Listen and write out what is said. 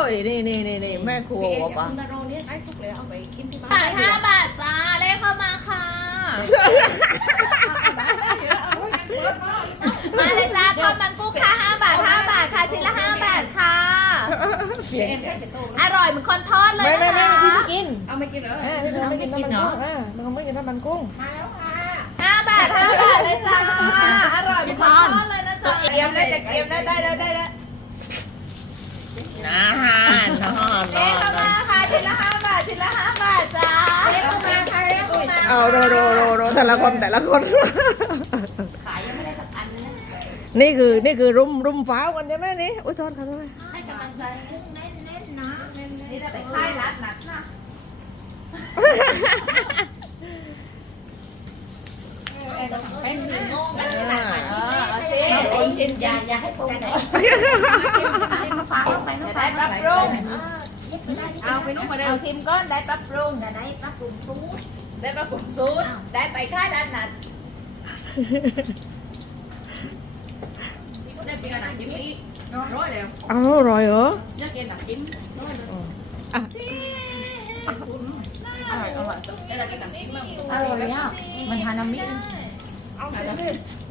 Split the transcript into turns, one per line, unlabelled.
ยนี่แม่ครัวบอกว่า
คุณตาโรเนี่ยไอ้สุกเลยเอาไปกินที่บ้าน
บาท5 บาทจ้าเลขเข้ามาค่ะมาเลยจ้าทอดมันกุ้งค่ะ5 บาท5 บาทค่ะชิ้นละ5 บาทค่ะ
เป็นไส้เป็ดโต
อร่อยเหมือนคนทอดเลย
ไม่
นะคะ
พี่ไม่กิน
เอาไม่กินเหรอ
พี่ไม่กินน้ำมันกุ้งมันไม่กินน้ำมันกุ้ง
มาแล้วค่ะ
5 บาท5 บาทเลยจ้าอร่อยเหมือนคนทอดเลยนะจ๊ะเตรียมได้จะเตรียมได้แล้ว
นะฮะนอน
เลขเข้ามาค่ะชิ้นละ5 บาทชิ้นละ5 บาทจ้าเลขเข้ามาค่ะเลขเข้ามา
เอาโรแต่ละคน
ขายยังไม่ได้สักอันเลยนะ
นี่คือรุมฟ้าวกันใช่ไหมนี่อุ้ยโทษครับ
ให้กำลังใจกุ้งเน้นๆนะนี่จะไปค่ายรัดหนักนะเป็นหนึ่งโมงแล้วหนักกว่านี้คนชิมอย่าให้ปรุงนะชิมฟังไปนะได้ปรับปรุงเอาไปนุ่มมาเร็วชิมก้อนได้ปรับปรุงได้ปรับปรุงสูตรได้ปรับปรุงสูตรได้ไปค่ายรัดหนัก
ได้ปีกันหนังจิ้มอีกร้อยแล้ว
เอาอร่อยเหรอ
เยอะเกินหนังจิ้มร้อยเลย
อ่ะ
อร่อยได้กินหนังจิ้มมั้ง
อร่อยอ่ะมันฮานามิ
เอาไปเลย